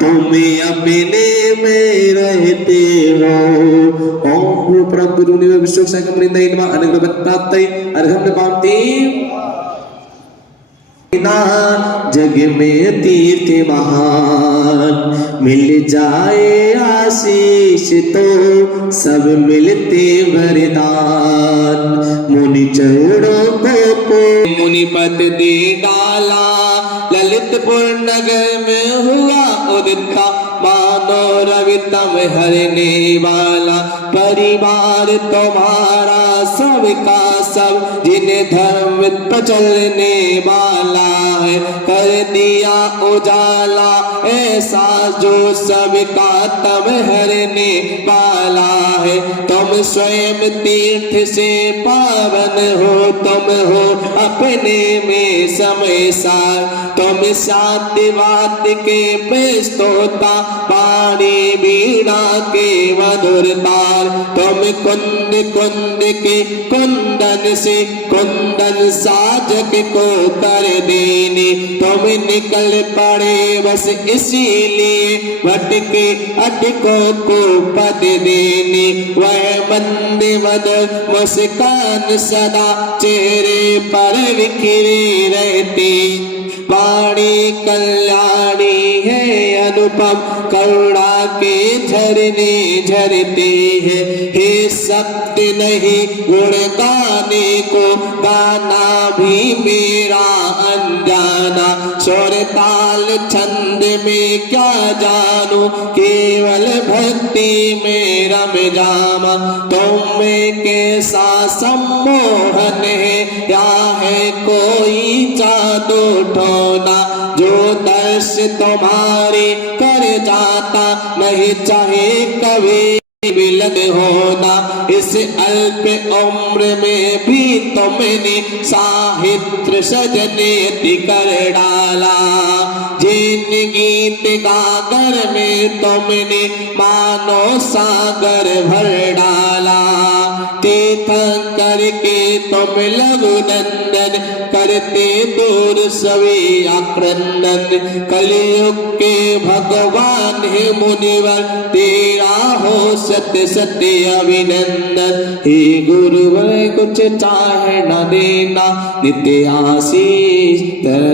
तुम अपने में रहते हो। ओम परम विश्व अनुग्रह जग में तीर्थ महान मिल जाए आशीष तो सब मिलते वरदान। मुनि चरणों को मुनिपत दे डाला ललितपुर नगर में हुआ उदित मानो रवि तम हरने वाला। परिवार तुम्हारा सबका सब जिन्हें धर्म पर चलने वाला है। कर दिया उजाला ऐसा जो सबका तम हरने वाला है। तुम स्वयं तीर्थ से पावन हो, तुम हो अपने में समय सार। तुम शांतिवाद के पेस्तोता पानी बीड़ा के मधुर तार। तुम कुंद कुंद के कुंदन से कुंदन साजक को कर देने तुम निकल पड़े बस इसीलिए भटके अटकों को पद देने। वह मंद मधुर मुस्कान सदा चेहरे पर बिखरी रहती। वाणी कल्याणी है अनुपम करुणा के झरने झरते हैं। हे शब्द नहीं गुण गाने को गाना भी मेरा अनजाना। स्वर ताल छंद में क्या जानू केवल भक्ति में रम जामा। तुम में कैसा सम्मोहन है या है कोई जादू ठोना जो दर्श तुम्हारे कर जाता नहीं चाहे कभी मिलन होना। इस अल्प उम्र में भी तुमने साहित्य सजने कर डाला। जिन गीत गागर में तुमने मानो सागर भर डाला। तीर्थंकर के तुम लघु नंदन करते दूर सभी आक्रंदन। कलयुग के भगवान है मुनिवर तेरा हो सत्य सत्य अभिनंदन। हे गुरुवर कुछ चाहे न देना नित्य आशीष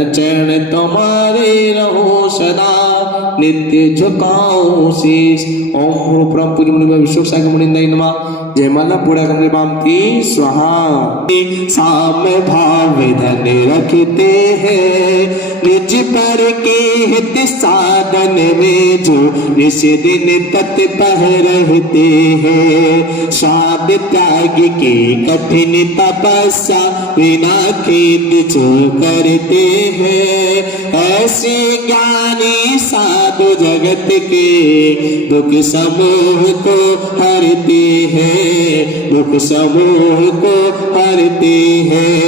चरण तुम्हारे रहो सदा नित्य झुकाओ शीश। ओम परम पूज्य मुनि विश्व सागर मुनि नमः। जय माला पूरा करने बामती स्वाहा। साम भाव धन रखते हैं निज पर के हित साधन में जो निस दिन तत्पर रहते हैं। स्वाद त्याग की कठिन तपस्या बिना खेद जो करते हैं। ऐसे ज्ञानी साधु जगत के दुख समूह को हरते हैं, दुख समूह को हरते हैं।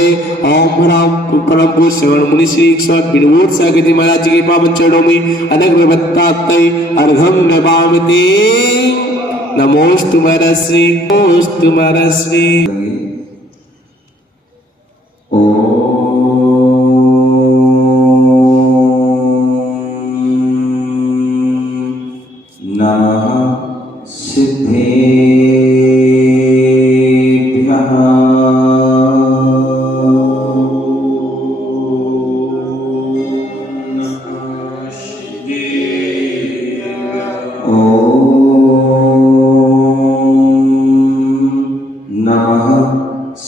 ओम राम परम श्रवण मुनि श्री विनोद सागर जी महाराज जी के पावन चरणों में अनग बताते अर्घम नमामि। नमोस्तु महर्षि नमोस्तु महर्षि।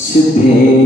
सिद्धेभ्यः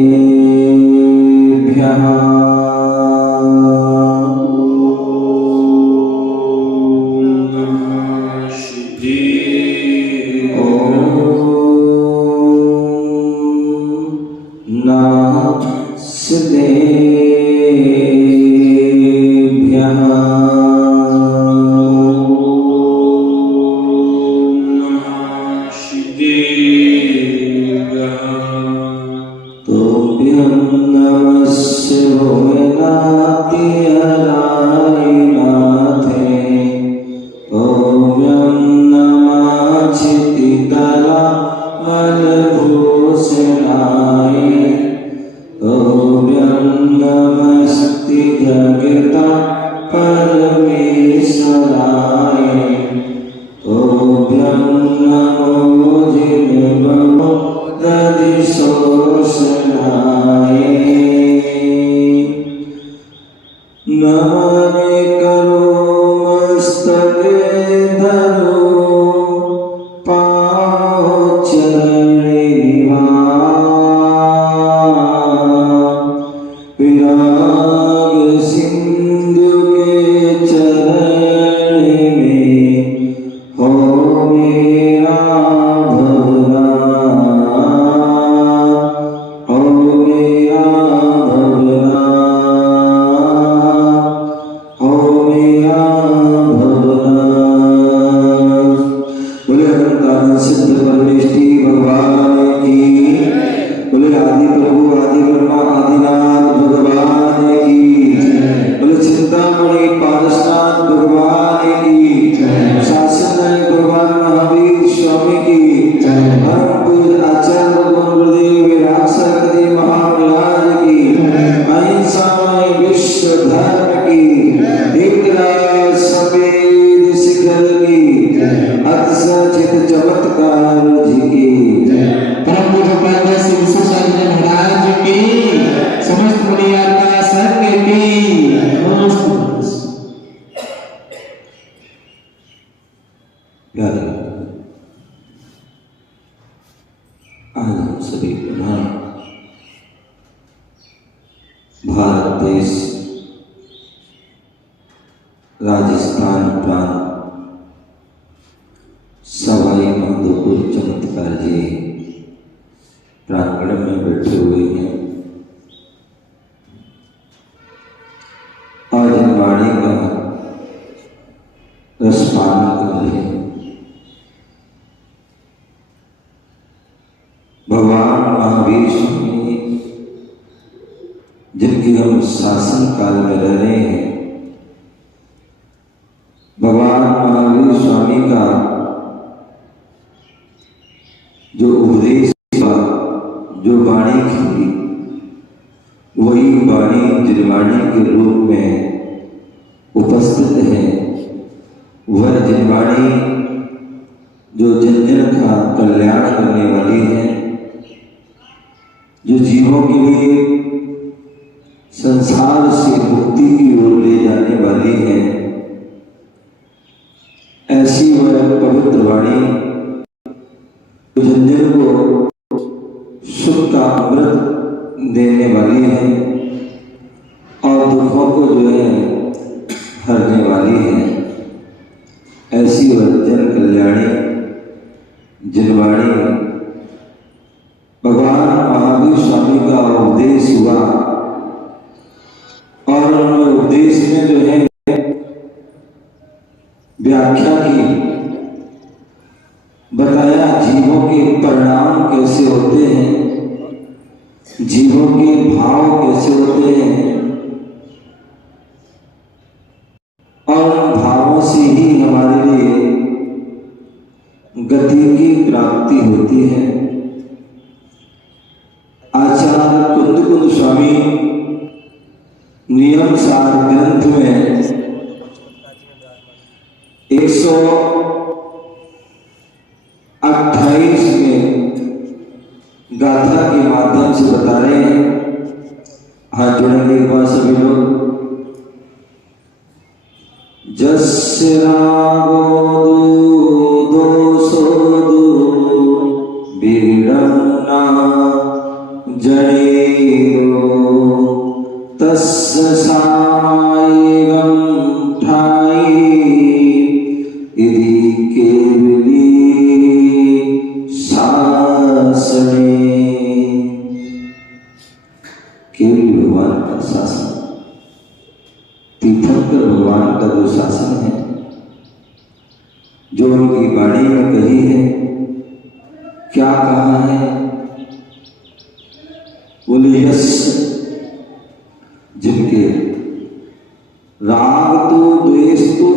भारत देश राजस्थान प्रांत सवाई माधोपुर चमत्कार जी प्रांगण में बैठे हुए हैं और इन वाणी का रसपान कर रहे हैं। भगवान महावीर स्वामी जिनके हम शासन काल में रह रहे हैं, भगवान महावीर स्वामी का जो उपदेश हुआ, जो वाणी थी, वही वाणी जिनवाणी के रूप में उपस्थित है। वह जिनवाणी जो जन जन का कल्याण करने वाली है, जो जीवों के लिए संसार से मुक्ति की ओर ले जाने वाली है, ऐसी वह पवित्र वाणी जन जन को सुख का अमृत देने वाली है और दुखों को जो है हरने वाली है। ऐसी वह जन कल्याणी जिनवाणी भगवान महावीर स्वामी का उपदेश हुआ और उन्होंने उपदेश में जो है व्याख्या की, बताया जीवों के परिणाम कैसे होते हैं, जीवों के भाव कैसे होते हैं और उन भावों से ही हमारे लिए गति की प्राप्ति होती है। आचार्य कुंद स्वामी नियम सार ग्रंथ में 128 में गाथा के माध्यम से बता रहे हैं। हाथ जोड़ेंगे एक बार सभी लोग। जस्य रागो दोषो बिगड़ना जड़ेरो तस्य सायगम ठाई यदि केवली शासने। केवली भगवान का शासन, तीर्थंकर भगवान का जो शासन है, जो उनकी वाणी में कही है, क्या कहा है, बोले यश जिनके राग तो द्वेष तो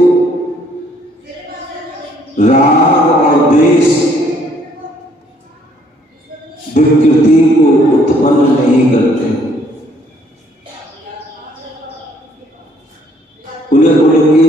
राग और द्वेष विकृति को उत्पन्न नहीं करते, उन्हें उनके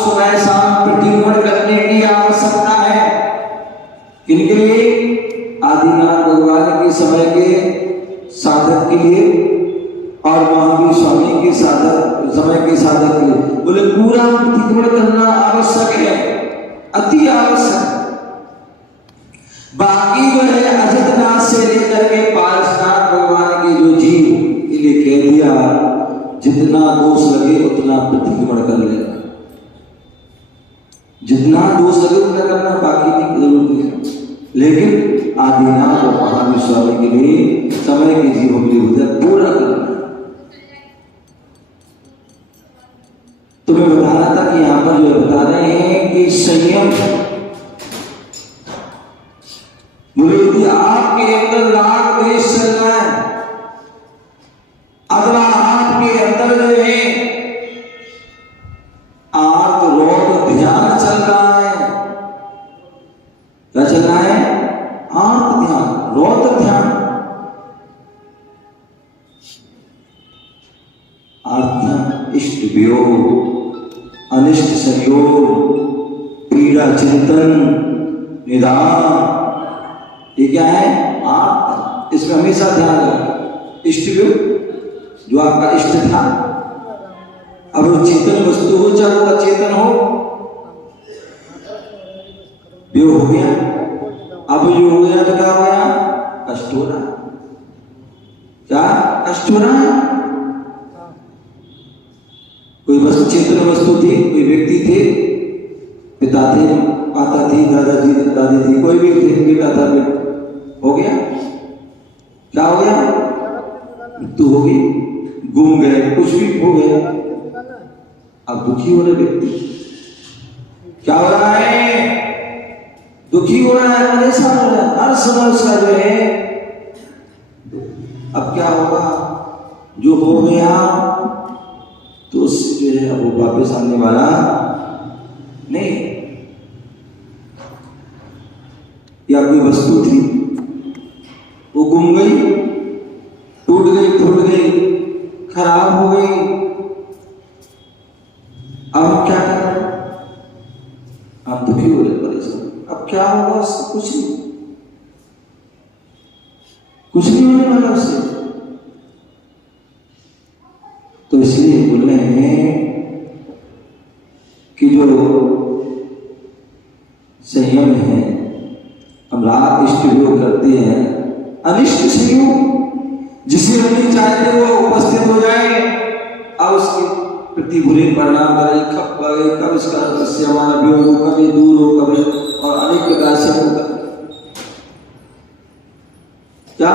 सुबह शाम प्रतिक्रमण करने की आवश्यकता है। किनके लिए? आदिनाथ भगवान के समय के साधक के लिए और महावीर स्वामी के साधक समय के साधक के लिए। बोले पूरा प्रतिक्रमण करना आवश्यक है, अति आवश्यक। बाकी जो है अजितनाथ से लेकर के पारसनाथ भगवान के जो जीव के लिए कह दिया, जितना दोष लगे उतना प्रतिक्रमण कर लेना, जितना दोष लगे उतना करना, बाकी की जरूरत नहीं। लेकिन आदिनाथ और महावीर स्वामी के लिए समय के जीवों के लिए पूरा करना। तो मैं बता रहा था कि यहां पर जो बता रहे हैं कि संयम, बोले यदि आपके अंदर राग द्वेष चल रहा है अथवा आपके अंदर जो है आर्त रोग ध्यान चल रहा है, क्या चल रहा है? आर्त ध्यान, रोग ध्यान। आर्त ध्यान इष्ट वियोग, अनिष्ट संयोग, पीड़ा चिंतन, निदान, ये क्या है? आर्त। इसमें हमेशा ध्यान रखें। इष्ट वियोग जो आपका इष्ट था, अब वो चेतन वस्तु हो चाहे वो अचेतन हो, वियोग हो गया। अब जो हो गया तो क्या हो गया? कष्ट हो रहा। क्या कष्ट हो रहा है? कोई वस्तु चेतन वस्तु थी, कोई व्यक्ति थे, पिता थे, माता थी, दादाजी दादी थी, कोई भी थे, बेटा था, हो गया। क्या हो गया? मृत्यु हो गई, गुम गए, कुछ भी हो गया। अब दुखी हो रहे व्यक्ति, क्या हो रहा है? दुखी हो रहा है, परेशान हो रहा है, हर समय उसका जो है। अब क्या होगा? जो हो गया तो उससे जो है वो वापस आने वाला नहीं। या कोई वस्तु थी, वो गुम गई, टूट गई, फूट गई, खराब हो गई। अब क्या करें? आप दुखी हो रहे, परेशान। अब क्या होगा उससे? कुछ नहीं, कुछ नहीं होने वाला उससे। तो इसलिए बोल रहे हैं कि जो संयम है, हम राग इष्ट वियोग करते हैं, अनिष्ट संयोग जिसे हम नहीं चाहते वो उपस्थित हो जाए, अब उसके प्रति बुरे परिणाम करें, कब इससे हमारा वियोग हो, कभी दूर हो, कभी और अनेक प्रकार से होगा। क्या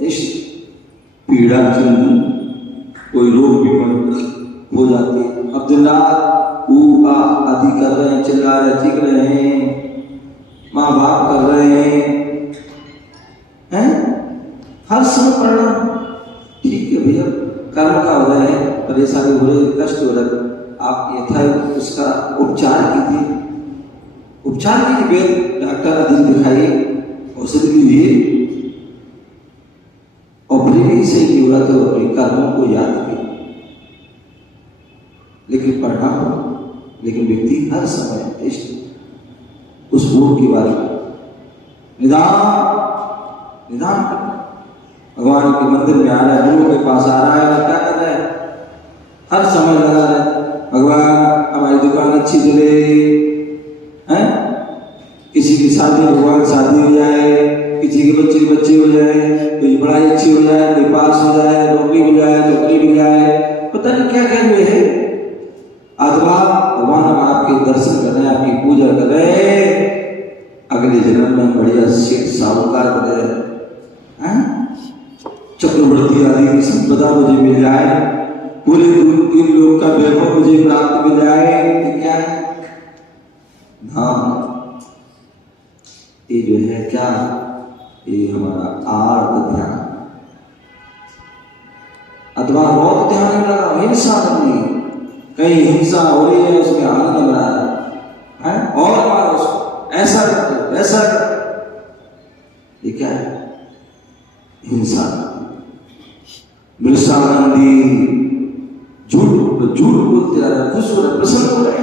इष्ट पीड़ा चिंतन, कोई रोग भी हो जाती है। अब दिन रात आदि कर रहे हैं, चिल्ला रहे, चीख रहे हैं, माँ बाप कर रहे हैं, हर समय परिणाम। ठीक है भैया, कर्म का हो रहा है, परेशानी हो रही, कष्ट हो रहा है, आप यथा उसका उपचार कीजिए, उपचार कीजिए, वेद डॉक्टर अधिक दिखाइए, औषधि लीजिए, और फिर भी सही नहीं हो रहा तो अपने कर्मों को याद करें। लेकिन परिणाम, लेकिन व्यक्ति हर समय इष्ट उस भूख की बात निदान कर, भगवान के मंदिर में आ रहा है, गुरु के पास आ रहा है, और क्या कर रहा है? हर समय लगा रहा है, भगवान हमारी दुकान अच्छी चले, हैं? किसी की शादी, भगवान शादी हो जाए, किसी के बच्चे हो जाए, कोई पढ़ाई अच्छी हो जाए, कोई पास हो जाए, नौकरी हो जाए, नौकरी मिल जाए, पता नहीं क्या कह रहे हैं। अथवा भगवान हम आपके दर्शन कर रहे हैं, आपकी पूजा कर रहे हैं, अगले जन्म में बढ़िया सेठ साहूकार बने, चक्रवर्ती आदि की संपदा मुझे मिल जाए, पूरे तीन लोग का वैभव मुझे प्राप्त मिल जाए, ये क्या है? हाँ, ये जो है क्या, ये हमारा आर्त ध्यान अथवा रोग ध्यान में लगा, हिंसा नहीं, कहीं हिंसा हो रही है उसमें आनंद लग रहा है, और मारो उसको, ऐसा करते वैसा करते, ये क्या है? हिंसा। मृषानंदी झूठ झूठ बोलते जा रहे, खुश हो रहे, प्रसन्न हो रहे।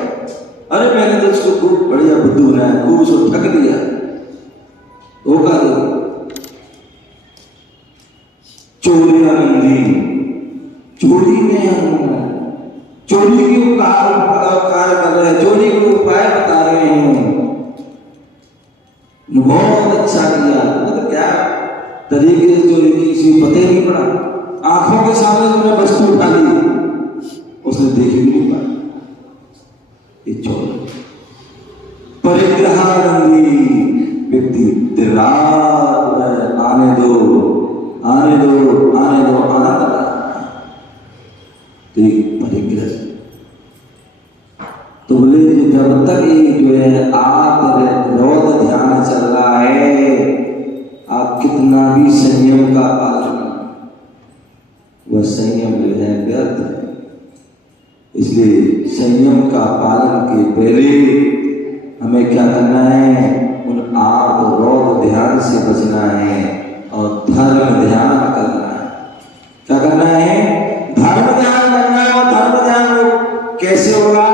अरे मैंने तो उसको खूब बढ़िया बुद्धू बनाया, खूब उसको ठग दिया, धोखा दिया। चोरियां बंदी, चोरी में हम चोरी के कार्य कर रहे हैं, चोरी के उपाय बता रहे हैं। बहुत अच्छा किया, मतलब क्या तरीके से चोरी की, किसी को पता ही नहीं पड़ा। आंखों के सामने तुमने वस्तु उठा ली, उसने देख ही नहीं पाया, ये चोर। परिग्रहानंदी व्यक्ति दिन रात आने दो आने दो आने दो, आनंद आता। तो परिग्रह तो बोले जब तक ये जो है आत्मरोध ध्यान चल रहा है, आप कितना भी संयम का पालन, वह संयम जो है व्यर्थ है। इसलिए संयम का पालन के पहले हमें क्या करना है, उन आत्मरोध ध्यान से बचना है और धर्म ध्यान करना है। क्या करना है, धर्म ध्यान करना है। और धर्म ध्यान कैसे होगा,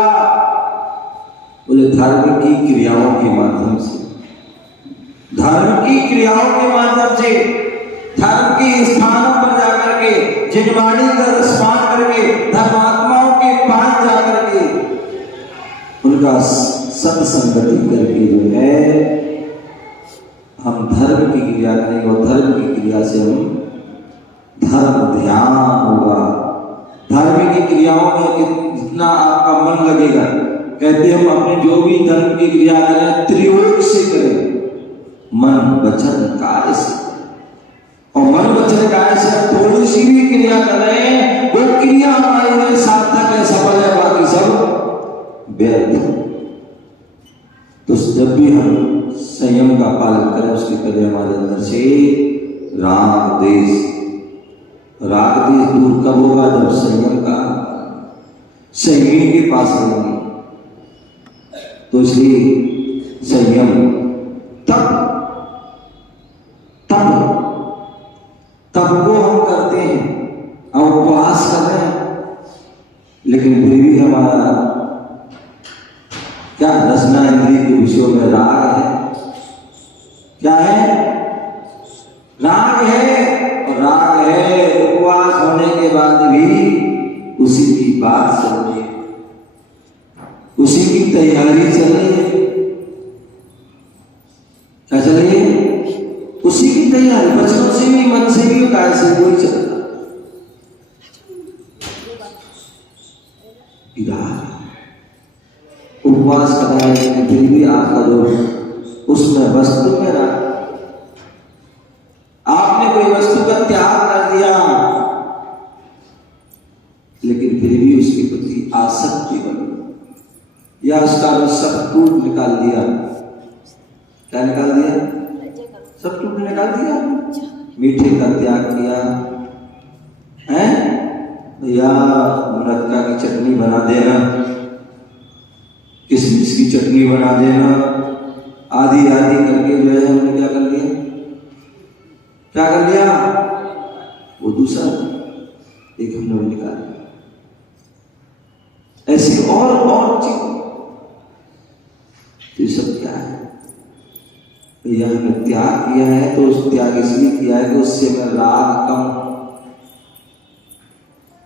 बोले धर्म की क्रियाओं के माध्यम से, धर्म की क्रियाओं के माध्यम से, धर्म के स्थानों पर जाकर के, जिनवाणी का रसपान करके, धर्मात्माओं के पास जाकर के, उनका सत्संगति करके जो है हम धर्म की क्रिया करेंगे। और धर्म की क्रिया से हम धर्म ध्यान होगा। धर्म की क्रियाओं में जितना आपका मन लगेगा, कहते हम अपने जो भी धर्म की क्रिया करें त्रियोग से करें, मन वचन कार्य से। और मन वचन कार्य से थोड़ी सी भी क्रिया करें, वो क्रिया हमारे लिए सार्थक है, सफल है, बाकी सब व्यर्थ। तो जब भी हम संयम का पालन करें, उसके पहले हमारे अंदर से राग देश दूर कब होगा, जब संयम का संयमी के पास रहेंगे। तो इसलिए संयम तब को हम करते हैं, हम उपवास कर रहे हैं, लेकिन फिर भी हमारा क्या रसना इंद्रिय के विषयों में राग है। क्या है, राग है। और राग है, उपवास होने के बाद भी उसी की बात चल रही है, उसी की तैयारी चल रही है। क्या चल रही है, उसी की तैयारी, बचनों से भी, मन से भी, काय से कोई चलता। उपवास कर रहा है, लेकिन फिर भी आपका जो उसमें वस्तु में रहा, आपने कोई वस्तु का त्याग कर दिया, लेकिन फिर भी उसके प्रति आसक्ति बनी, या उसका सब टूट निकाल दिया। क्या निकाल दिया, सब टूट निकाल दिया। मीठे का त्याग किया है, या मुनक्का की चटनी बना देना, किशमिश की चटनी बना देना, आदि आदि करके जो है हमने क्या कर लिया, क्या कर लिया, वो दूसरा एक हमने निकाल दिया। ऐसी और चीज, तो ये सब क्या है, यह हमने त्याग किया है। तो उस त्याग इसलिए किया है कि उससे मैं राग कम,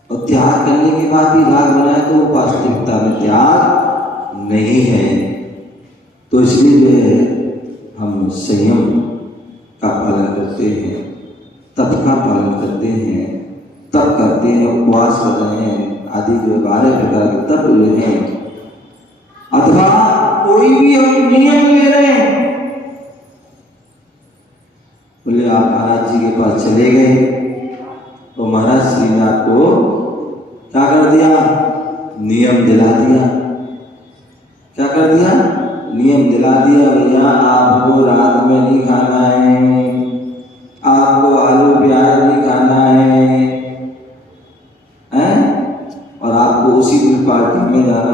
और त्याग करने के बाद भी राग बनाए तो वो वास्तविकता में त्याग नहीं है। तो इसलिए जो है हम संयम का पालन करते हैं, तप का पालन करते हैं, तप करते हैं, उपवास कर रहे हैं, आदि जो 12 प्रकार के तप ले हैं, अथवा कोई भी हम नियम ले रहे हैं। बोले आप महाराज जी के पास चले गए, तो महाराज श्री ने आपको क्या कर दिया, नियम दिला दिया। क्या कर दिया, नियम दिला दिया, भैया आपको रात में नहीं खाना है, आपको आलू प्याज